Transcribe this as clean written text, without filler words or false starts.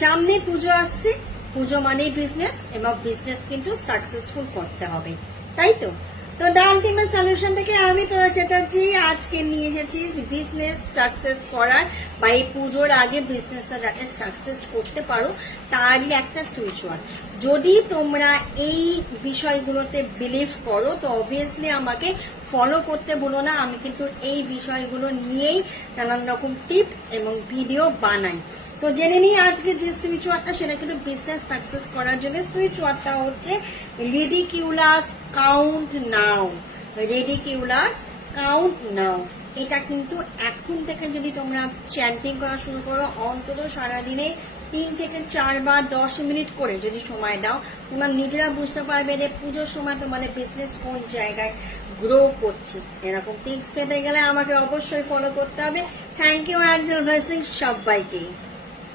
সামনে পুজো আসছে, পুজো মানেই বিজনেস, এবং বিজনেস কিন্তু সাকসেসফুল করতে হবে, তাই তো? তো দ্য আলটিমেট সলিউশন থেকে আমি তোরা চ্যাটার্জি আজকে নিয়ে এসেছি বিজনেস সাকসেস করার, বা এই পুজোর আগে বিজনেসটা যাতে সাকসেস করতে পারো তারই একটা সুইচ ওয়ার্ড। যদি তোমরা এই বিষয়গুলোতে বিলিভ করো তো অবভিয়াসলি আমাকে ফলো করতে বলো না, আমি কিন্তু এই বিষয়গুলো নিয়েই নানান রকম টিপস এবং ভিডিও বানাই। তো জেনে নিই আজকে যে সুইচ ওয়ার্ডটা, সেটা কিন্তু বিজনেস সাকসেস করার জন্য সুইচ ওয়ার্ডটা হচ্ছে রিডিকিউলাস কাউন্ট নাও। রিডিকিউলাস কাউন্ট নাও, এটা কিন্তু এখন থেকে যদি তোমরা চ্যান্টিং করা শুরু করো, অন্তত সারাদিনে 3 থেকে 4 বার 10 মিনিট করে যদি সময় দাও, তোমরা নিজেরা বুঝতে পারবে যে পুজোর সময় তোমাদের বিজনেস কোন জায়গায় গ্রো করছে। এরকম টিপস পেতে গেলে আমাকে অবশ্যই ফলো করতে হবে। থ্যাংক ইউ অ্যাঞ্জেল ব্লেসিং সবাইকে।